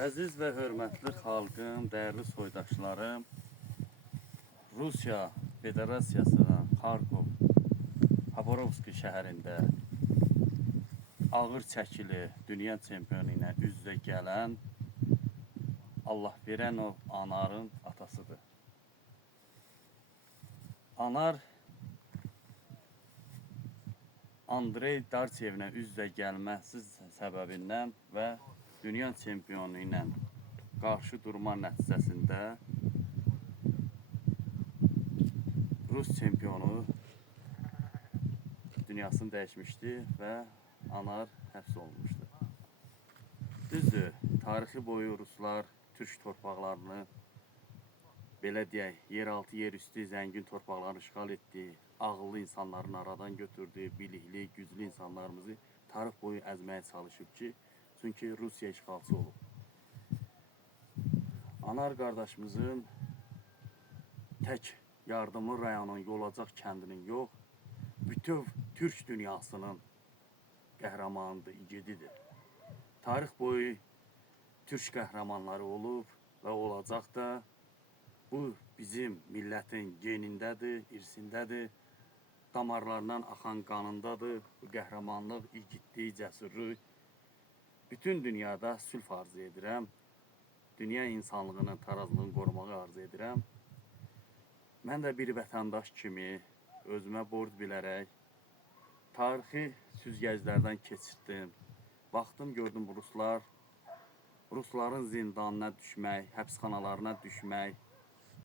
Əziz və hörmətli xalqım, dəyərli soydaşlarım, Rusiya Federasiyasının Xarkov, Xabarovski şəhərində ağır çəkili dünya çempionu ilə üz-üzə gələn Allahverənov Anarın atasıdır. Anar Andrey Darçevlə üz-üzə gəlməsi səbəbindən və dünya çempionu ilə qarşı durma nəticəsində Rus çempionu dünyasını dəyişmişdi və Anar həbs olunmuşdu. Düzdür, tarixi boyu Ruslar Türk torpaqlarını, belə deyək, yeraltı, yerüstü zəngin torpaqlarını işğal etdi, ağıllı insanların aradan götürdü, bilikli, güclü insanlarımızı tarix boyu əzməyə çalışıb ki, çünki Rusiya işğalçı olub. Anar qardaşımızın tək yardımlı rayonun Yolacaq kəndinin yox, bütöv Türk dünyasının qəhrəmanıdır, igiddir. Tarix boyu Türk qəhrəmanları olub və olacaq da. Bu bizim millətin genindədir, irsindədir, damarlarından axan qanındadır. Bu qəhrəmanlıq, igidlik, cəsurluq bütün dünyada sülh arzu edirəm. Dünya insanlığının tarazlığını qorumağı arzu edirəm. Mən də bir vətəndaş kimi özümə borc bilərək tarixi süzgəclərdən keçirdim. Baxdım, gördüm Rusların zindanına düşmək, həbsxanalarına düşmək,